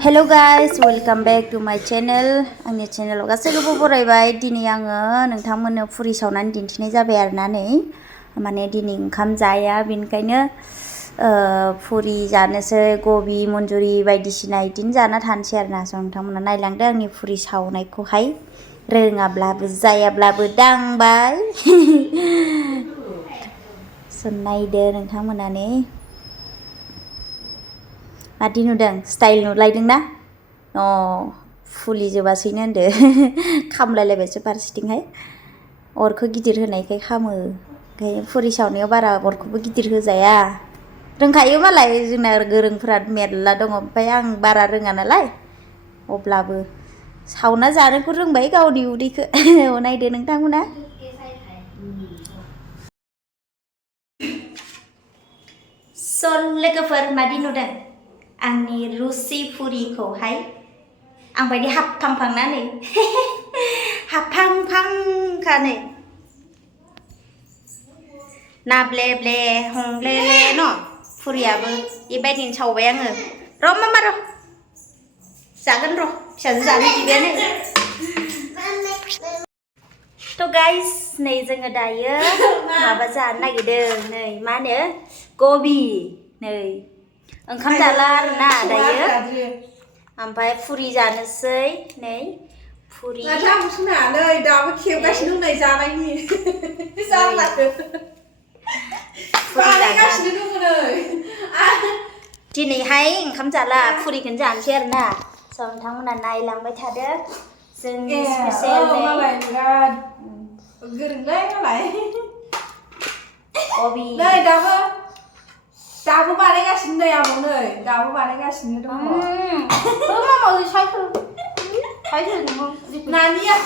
Hello guys, welcome back to my channel. आंनि चेनेलाव गासैखौबो बरायबाय। दिनै आङो नोंथांमोननो फुरि सावनानै दिन्थिनाय जाबाय आरोना नै माने दिनै ओंखाम जाया बेनिखायनो फुरि जानोसै गबि मन्जुरि बायदिसिना इदिनो जाना थानोसै आरोना नोंथांमोना नायलांदो आंनि फुरि सावनायखौहाय रोङाब्लाबो जायाब्लाबो दांबाय नायदो नोंथांमोना नै मादि नुदों स्टाइल नुलायदोंना फुलि जोबासैनो होनदो खामलायलायबायसो फारसेथिंहाय अरखौ गिदिर होनायखाय खामो ओंखायनो फुरि सावनायाव बारा अरखौबो गिदिर होजाया रोंखायो मालाय जोंना गोरोंफोरा मेरला दङ ओमफ्राय आं बारा रोङा नालाय अब्लाबो सावना जानोखौ रोंबाय गावनि उदैखौ नायदो नोंथांमोना लोगोफोर मादि नुदों आंनि रुसि पुरिखौहाय आं बायदि हाबफांफांना नै हाबफांफांखा नै ना ब्ले ब्ले हंले ले न पुरियाबो बेबायदिनो सावबाय आङो र' मामा र' जागोन र' फिसाजो जानो बिबायानो थ' गाइस नै जोङो दायो माबा जानो नागिरदों नै मा होनो गबि नै ओंखाम जाला आरोना दायो ओमफ्राय फुरि जानोसै नै फुरि नै दाबो खेबगासिनो नै जानायनि जालाखो बानायगासिनो दङ नै दिनैहाय ओंखाम जाला फुरिखौनो जानोसै आरोना नोंथांमोना नायलांबाय थादो जोंनि स्पेशेल मालाय बिराद गोरोंलै मालाय गबि नै दाबो बानायगासिनो नै आबौ नै दाबो बानायगासिनो दङ मामा साइकेल नानिया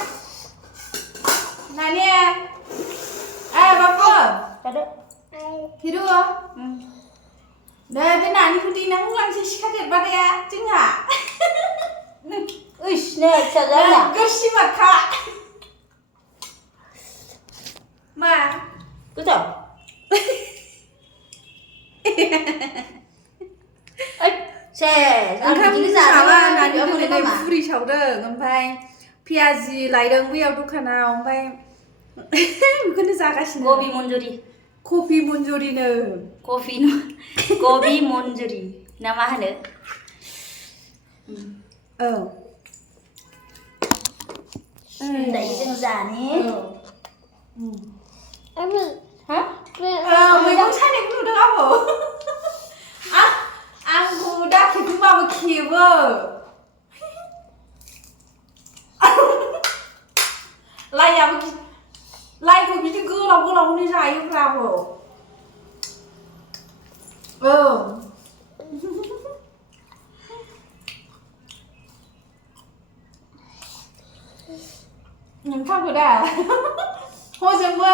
बाबु हिरु नै बे नानिखौ देनांगौ लांसै सिखा देरबाथाया जोंहा ओइस नै फिसाजोआ गोसिमाखा मा गोथाव फुरि सावदों ओमफ्राय पियाजि लायदों बैयाव दखानाव ओमफ्राय बेखौनो जागासिनो गबि मन्जुरि कफि मन्जुरिनो गबि मन्जुरि ना मा होनो औ दायो जों जानि मैगं सायनायखौ नुदों आबौ आंखौ दा खेबोबाबो खेबो लाइखौ बिदि गोलाव गोलावनो जायोब्रा आबौ नोंथांखौ दा हजोंबो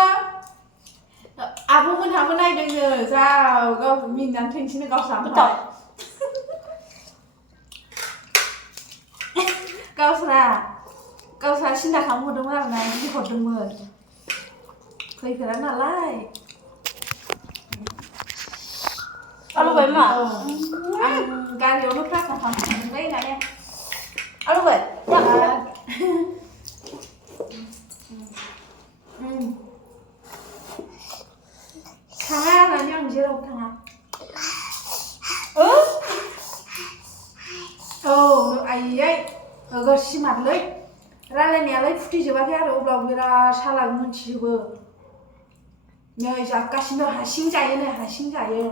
आब'मोनहाबो नायदोंनो जा गाव मिनिनानै थैनोसैनो गावस्रा सिन्था खालामहरदोंमोन आरोना बिदि हरदोंमोन फैफेरा नालाय आलुबाय मा आं गारियावनो प्रार्थना खालामदोंलै नाया आलुबाय थाङा होननानै आं जेरावबो थाङा आइयै सिमारलै रायलायनायालाय फुथिजोबाखै आरो अब्लाबो बिराद सालाक मोनथिजोबो नै जागासिनो हारसिं जायो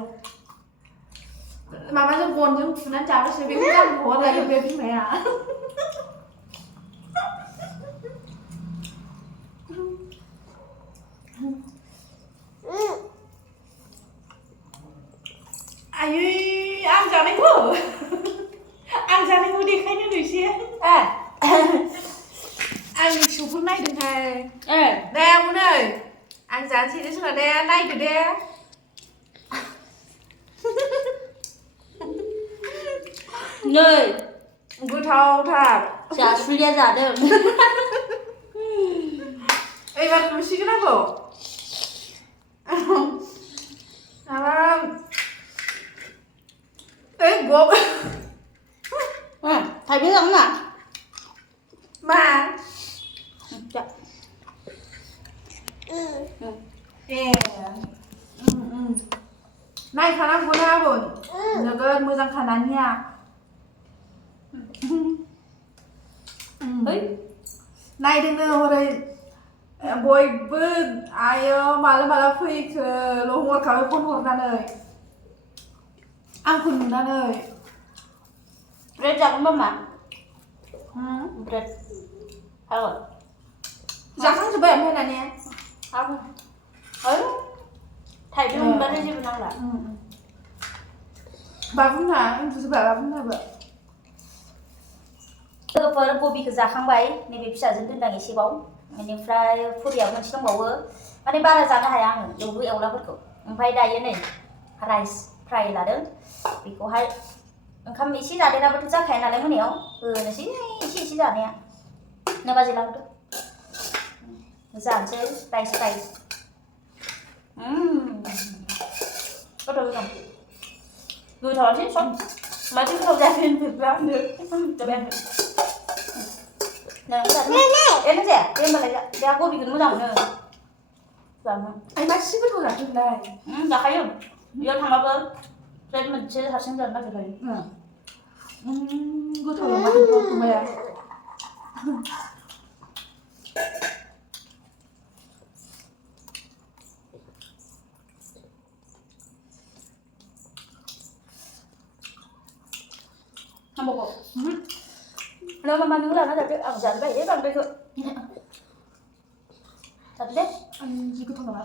माबाजों गनजों फुनानै जागासिनो बेखौ गाननो हगारलायो बे बिमाया आयै आं जानायखौ देखायनो नोसै आंनि फिसौफोर नायदोंहाय दे आबौ नै आं जानोसै दे जोंना दे नायदो दे नै गोथावथार जासुलिया जादों एबार नुसिगोन आबौ Mày biết không nào? Mà Dạ. Này khả năng của nào rồi? Giờ cơ mưa răng khả năng nha. Này đừng nữa hồi đây बयबो आयो माला फैखो लहरखाबाय फन हरनानै आंखौ नुनानै Bread जागोन मा? Bread. Thôi. जाखांजोब्बाय ओमफ्राय दानिया Không. Thầy chứ không bán cái gì bên trong là. bà cũng là vậy लोगोफोर कबिखौ जाखांबाय नैबे फिसाजों दोनदां एसेबाव बेनिफ्राय फुरियाव मोनसे दंबावो माने बारा जानो हाया आङो एवलु एवलाफोरखौ ओमफ्राय दायो नै राइस फ्राय लादों बेखौहाय ओंखाम एसे जादेराबाथ' जाखाया नालाय मोनायाव होनोसै एसे जानाया ना बाजै लाबोदो जानोसै राइस गोथावानोसै सब माथो गोथाव जाखो होनफेरब्ला जाबाय आङो नों जादों एनो जाया दे होमबालाय दा कबिखौनो मोजां मोनो जानो आइ मासि गोथाव जाखोलाय जाखायो बेयाव थांबाबो प्लेट मोनसे हारसिं जानो नागिरखायो गोथाव माथो फंबाया Không một đâu mà nướng là nó thật ẩm dần vậy đấy bằng bây giờ thật đấy anh gì goथाव nङा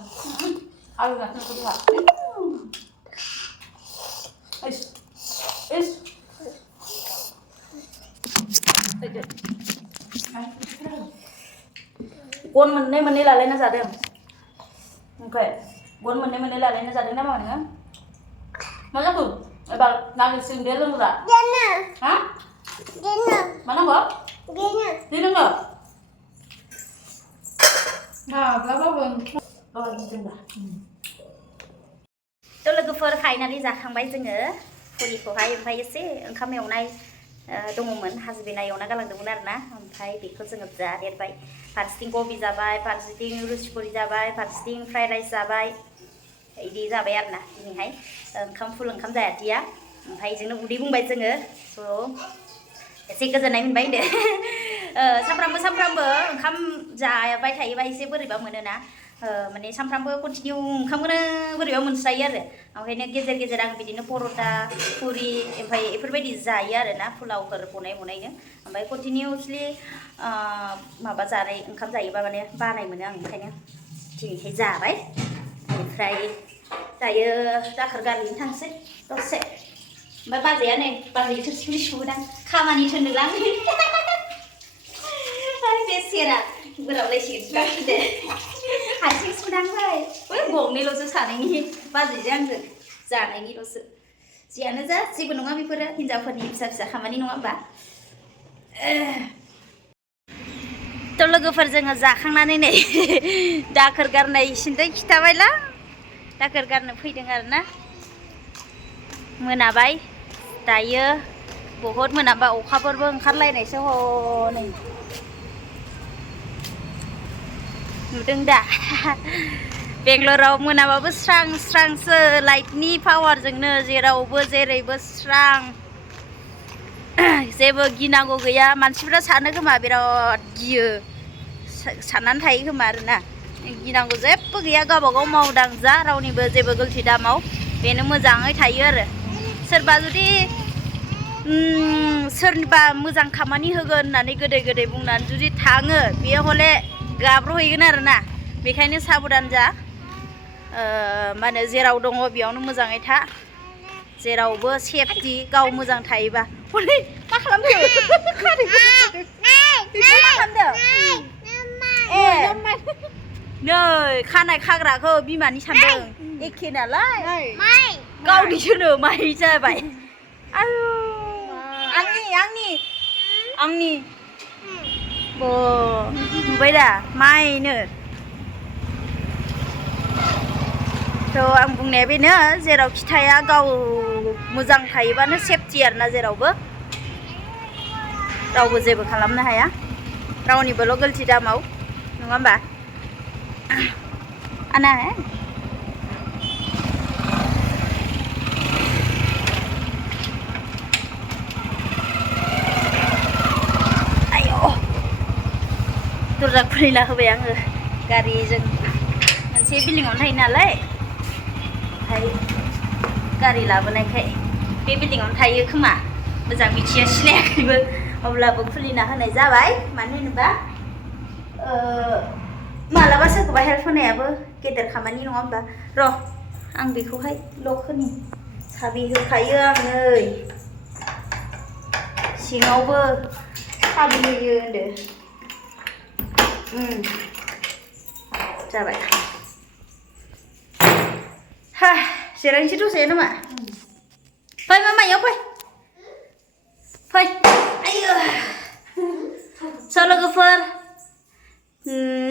ăn là không có Quân mình đây là lên nó giả được ok quân mình đây là lên nó giả được nó mà nữa nó rất cực bà làm được xương đến luôn rồi hả mà nó mở đi nó mở 또 लोगोफोर finally जाखांबाय जोङो फुरिखौहाय ओमफ्राय एसे ओंखाम एवनाय दङमोन हासबेन्डआ एवना गालांदोंमोन आरोना ओमफ्राय बेखौ जोङो जादेरबाय फारसेथिं कबि जाबाय फारसेथिं रुसि पुरि जाबाय फारसेथिं फ्राइड राइस जाबाय बिदि जाबाय आरोना दिनैहाय फुल ओंखाम जायादिया ओमफ्राय जोंनो उदै बुंबाय जोङो स' एसे गोजोननाय मोनबाय होनदो सानफ्रामबो ओंखाम जाबाय थायोबा एसे बोरैबा मोनोना माने सानफ्रामबो कन्टिनिउ ओंखामखौनो बोरैबा मोनस्रायो आरो ओंखायनो गेजेर गेजेर आं बिदिनो पर'टा पुरि ओमफ्राय बेफोरबायदि जायो आरोना पुलावफोर बनायनो ओमफ्राय कन्टिनिउसलि माबा जानाय ओंखाम जायोबा माने बानाय मोनो आं ओंखायनो दिनैहाय जाबाय ओमफ्राय दायो दाखोर गारहैनो थांसै दसे ओमफ्राय बाजैया नै बाजै थोरसिखौनो सुहोदां खामानि थोनदोंलां बे सेरा बोराबलायसिगोन सुदो हारसिं सुनांबाय गंनैल'सो सानैनि बाजैजों आंजों जानायनिल'सो जियानो जा जेबो नङा बेफोरो हिनजावफोरनि फिसा फिसा खामानि नङा होमबा थ' लोगोफोर जोङो जाखांनानै नै दाखोर गारनाय सिन्थाय खिथाबायला दाखोर गारनो फैदों आरोना मोनाबाय दायो बहुद मोनाबा अखाफोरबो ओंखारलायनायसो हनै नुदों दा बेंगलराव मोनाबाबो स्रां स्रांसो लाइटनि पावारजोंनो जेरावबो जेरैबो स्रां जेबो गिनांगौ गैया मानसिफ्रा सानो खोमा बिराद गियो साननानै थायो खोमा आरोना गिनांगौ जेबो गैया गावबागाव मावदां जा रावनिबो जेबो गलति दामाव बेनो मोजाङै थायो आरो सोरबा जुदि सोरनिबा मोजां खामानि होगोन होननानै गोदै बुंनानै जुदि थाङो बेयो हले गाब्र'हैगोन आरोना बेखायनो साबधान जा मा होनो जेराव दङ बेयावनो मोजाङै था जेरावबो सेफटि गाव मोजां थायोबा हले मा खालामदों मा खालामदों नै खानाय खाग्राखौ बिमानि सानदों एखे नालाय गावनिसोनो माइ जाबाय आयु आंनि नुबाय दा माइनो थ' आं बुंनाया बेनो जेरावखि थाया गाव मोजां थायोबानो सेफटि आरोना जेरावबो रावबो जेबो खालामनो हाया रावनिबोल' गोलति दामाव नङा होमबा आना हे दरजा खुलिना होबाय आङो गारिजों मोनसे बिल्डिंआवनो थायो नालाय ओमफ्राय गारि लाबोनायखाय बे बिल्डिंआवनो थायो खोमा मोजां मिथिया सिनायाखैबो अब्लाबो खुलिना होनाय जाबाय मानो होनोबा मालाबा सोरखौबा हेल्प होनायाबो गेदेर खामानि नङा होमबा र' आं बेखौहाय लक होनि साबि होखायो आं नै सिङावबो साबि होयो होनदो जाबाय हा जिरायनोसै दसे नामा फै मामायाव फै आयो स' लोगोफोर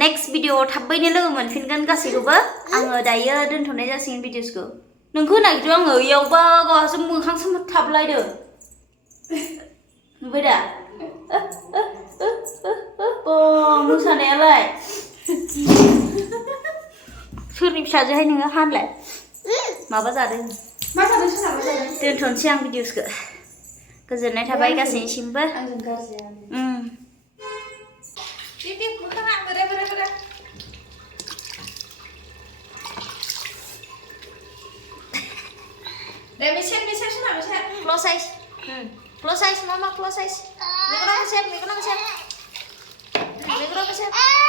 नेक्स्ट भिडिअ'आव थाबैनो लोगो मोनफिनगोन गासैखौबो आङो दायो दोनथ'नाय जासिगोन भिडिअ'सखौ नोंखौ होनाखैथ' आङो इयावबा गावहासो मोखांसो थाबलायदों नुबाय दा मोसानायालाय सोरनि फिसाजोहाय नोङो हानलाय माबा जादों मा जादों सोरनाबा जादों दोनथ'नोसै आं भिडिअ'सखौ गोजोननाय थाबाय गासैनिसिमबो आंजों गाज्रि दे मोखाङा बोरै दे मिसेर सोना मिसेर close eyes mama close eyes mikro kesep